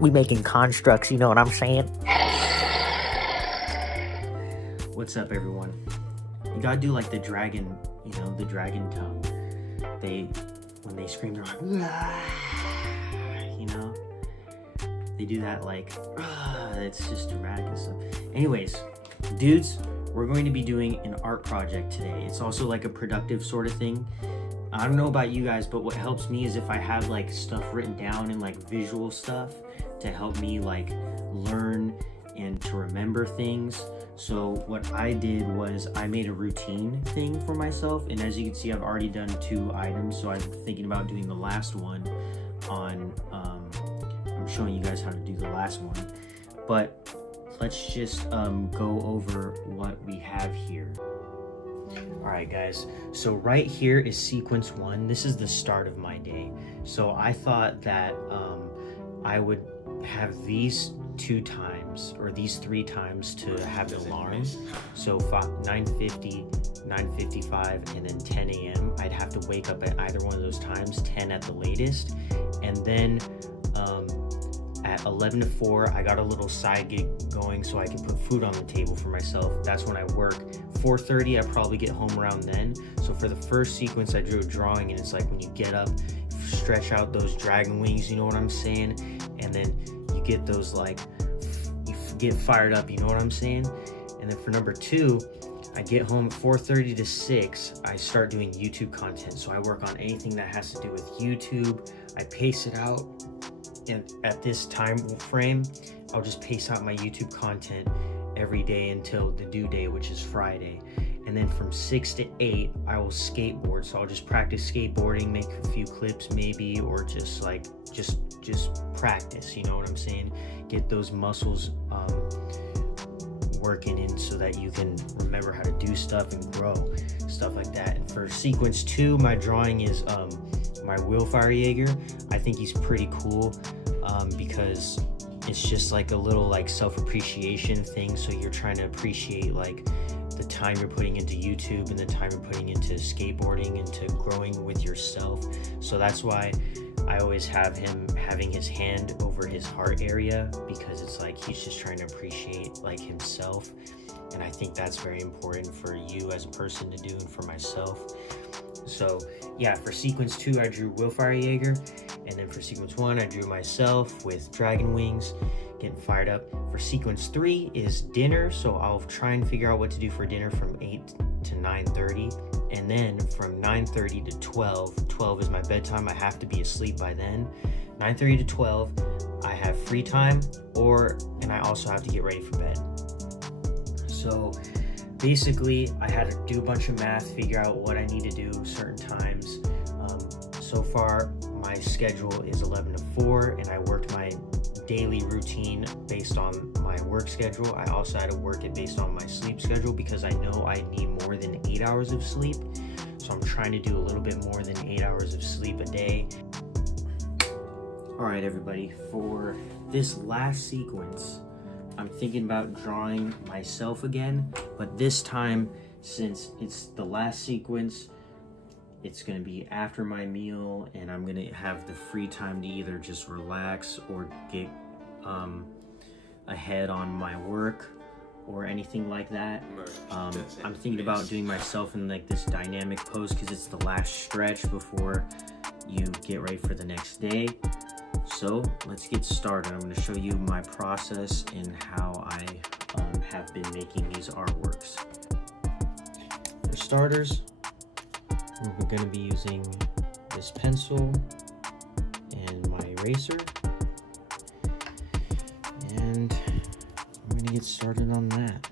We making constructs, you know what I'm saying? What's up, everyone? You gotta do like the dragon, you know, the dragon tongue. When they scream, they're like, you know? They do that like, it's just dramatic and stuff. Anyways, dudes, we're going to be doing an art project today. It's also like a productive sort of thing. I don't know about you guys, but what helps me is if I have like stuff written down and like visual stuff to help me like learn and to remember things. So what I did was I made a routine thing for myself, and as you can see, I've already done 2 items, so I'm thinking about doing the last one on I'm showing you guys how to do the last one, but let's just go over what we have here. Alright guys, so right here is sequence 1. This is the start of my day. So I thought that I would have these 2 times, or these 3 times to have an alarm. So 9:50, 9:55, and then 10 a.m. I'd have to wake up at either one of those times, 10 at the latest. And then at 11 to 4, I got a little side gig going so I can put food on the table for myself. That's when I work. 4:30, I probably get home around then. So for the first sequence, I drew a drawing, and it's like when you get up, stretch out those dragon wings, you know what I'm saying? And then you get those like, you get fired up, you know what I'm saying? And then for number 2, I get home at 4:30 to 6, I start doing YouTube content. So I work on anything that has to do with YouTube. I pace it out, and at this time frame, I'll just pace out my YouTube content every day until the due day, which is Friday. And then from 6 to 8, I will skateboard. So I'll just practice skateboarding, make a few clips maybe, or just like just practice, you know what I'm saying? Get those muscles working in so that you can remember how to do stuff and grow, stuff like that. And for sequence 2, my drawing is my Willfire Jaeger. I think he's pretty cool because it's just like a little like self-appreciation thing. So you're trying to appreciate like the time you're putting into YouTube and the time you're putting into skateboarding, into growing with yourself. So that's why I always have him having his hand over his heart area, because it's like he's just trying to appreciate like himself. And I think that's very important for you as a person to do, and for myself. So yeah, for sequence 2, I drew Willfire Jaeger, and then for sequence 1, I drew myself with dragon wings, getting fired up. For sequence 3 is dinner, so I'll try and figure out what to do for dinner from 8 to 9:30, and then from 9:30 to 12 is my bedtime. I have to be asleep by then. 9:30 to 12, I have free time, and I also have to get ready for bed. So basically, I had to do a bunch of math, figure out what I need to do certain times. So far, my schedule is 11 to 4, and I worked my daily routine based on my work schedule. I also had to work it based on my sleep schedule, because I know I need more than 8 hours of sleep. So I'm trying to do a little bit more than 8 hours of sleep a day. All right, everybody, for this last sequence, I'm thinking about drawing myself again, but this time, since it's the last sequence, it's going to be after my meal, and I'm going to have the free time to either just relax or get ahead on my work or anything like that. I'm thinking about doing myself in like this dynamic pose, because it's the last stretch before you get ready for the next day. So let's get started. I'm going to show you my process and how I have been making these artworks. For starters, we're going to be using this pencil and my eraser, and I'm going to get started on that.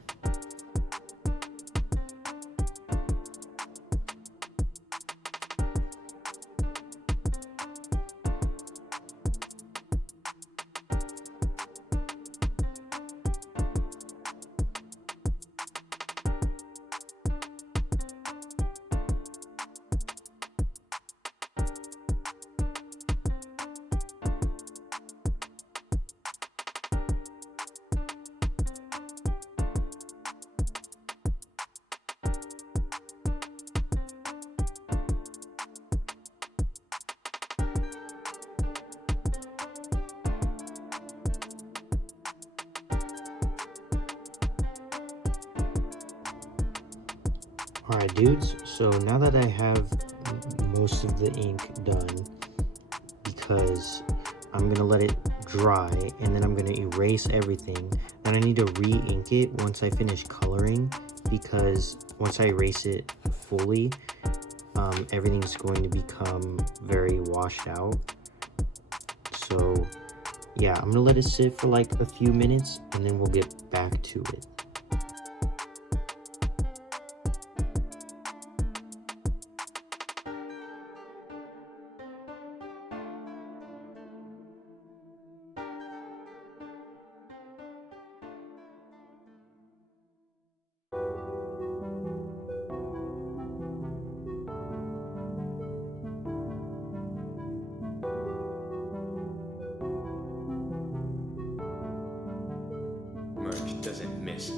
Alright dudes, so now that I have most of the ink done, because I'm going to let it dry and then I'm going to erase everything, then I need to re-ink it once I finish coloring, because once I erase it fully, everything's going to become very washed out. So yeah, I'm going to let it sit for like a few minutes and then we'll get back to it. Merch doesn't miss.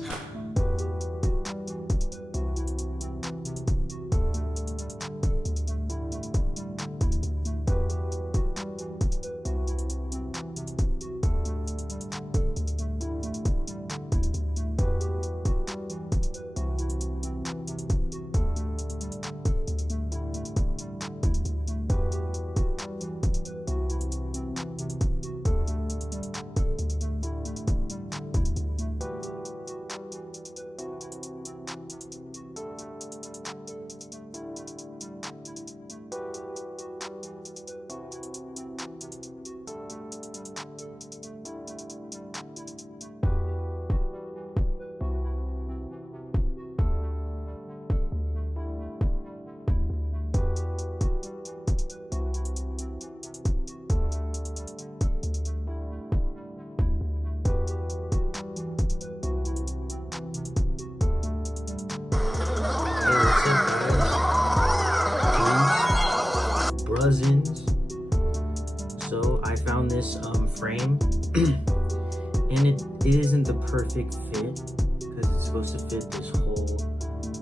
So I found this frame and it isn't the perfect fit because it's supposed to fit this whole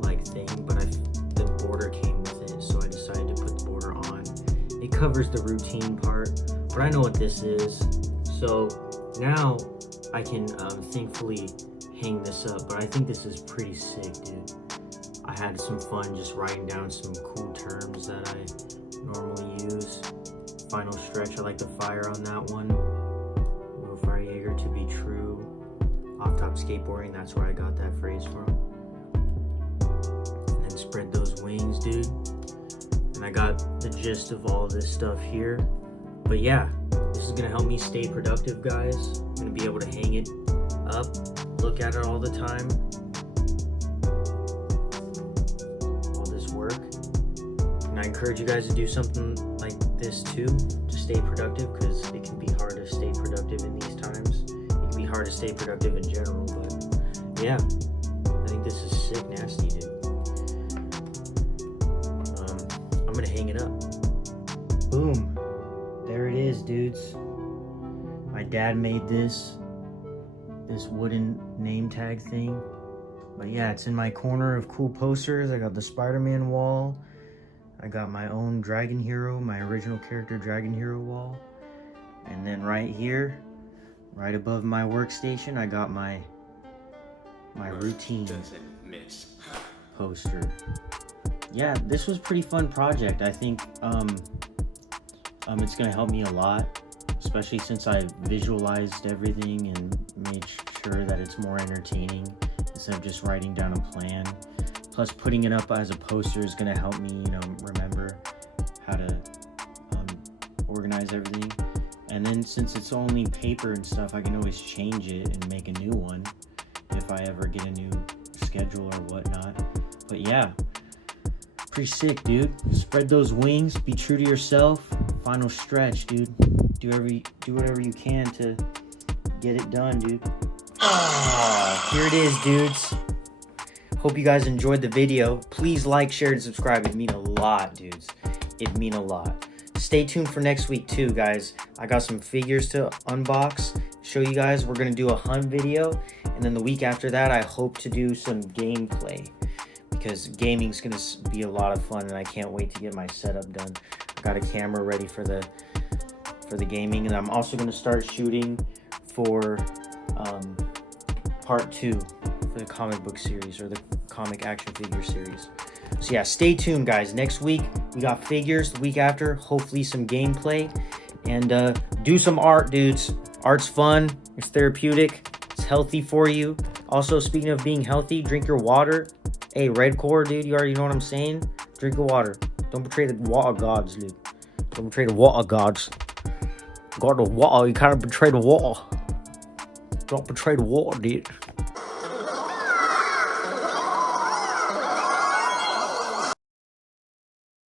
like thing, but the border came with it, so I decided to put the border on. It covers the routine part, but I know what this is, so now I can thankfully hang this up. But I think this is pretty sick, dude. I had some fun just writing down some cool terms that I normally use. Final stretch, I like the fire on that one. Will fire Jaeger to be true. Off top skateboarding, that's where I got that phrase from. And then spread those wings, dude. And I got the gist of all of this stuff here. But yeah, this is gonna help me stay productive, guys. I'm gonna be able to hang it up, look at it all the time. I encourage you guys to do something like this too to stay productive, because it can be hard to stay productive in these times. It can be hard to stay productive in general, but yeah, I think this is sick nasty, dude. I'm gonna hang it up. Boom, there it is, dudes. My dad made this wooden name tag thing, but yeah, it's in my corner of cool posters. I got the Spider-Man wall. I got my own Dragon Hero, my original character Dragon Hero wall. And then right here, right above my workstation, I got my routine poster. Yeah, this was a pretty fun project. I think it's gonna help me a lot, especially since I visualized everything and made sure that it's more entertaining instead of just writing down a plan. Plus, putting it up as a poster is going to help me, remember how to organize everything. And then since it's only paper and stuff, I can always change it and make a new one if I ever get a new schedule or whatnot. But yeah, pretty sick, dude. Spread those wings, be true to yourself. Final stretch, dude. Do whatever you can to get it done, dude. Here it is, dudes. Hope you guys enjoyed the video. Please like, share, and subscribe. It'd mean a lot, dudes. It'd mean a lot. Stay tuned for next week too, guys. I got some figures to unbox, show you guys. We're gonna do a hunt video, and then the week after that, I hope to do some gameplay, because gaming's gonna be a lot of fun, and I can't wait to get my setup done. I got a camera ready for the gaming, and I'm also gonna start shooting for part 2 for the comic book series, or the comic action figure series. So yeah, stay tuned, guys. Next week we got figures. The week after, hopefully some gameplay, and do some art, dudes. Art's fun. It's therapeutic. It's healthy for you. Also, speaking of being healthy, drink your water. Hey, red core, dude. You already know what I'm saying. Drink your water. Don't betray the water gods, dude. Don't betray the water gods. God of water. You can't betray the water. Don't betray the water, dude.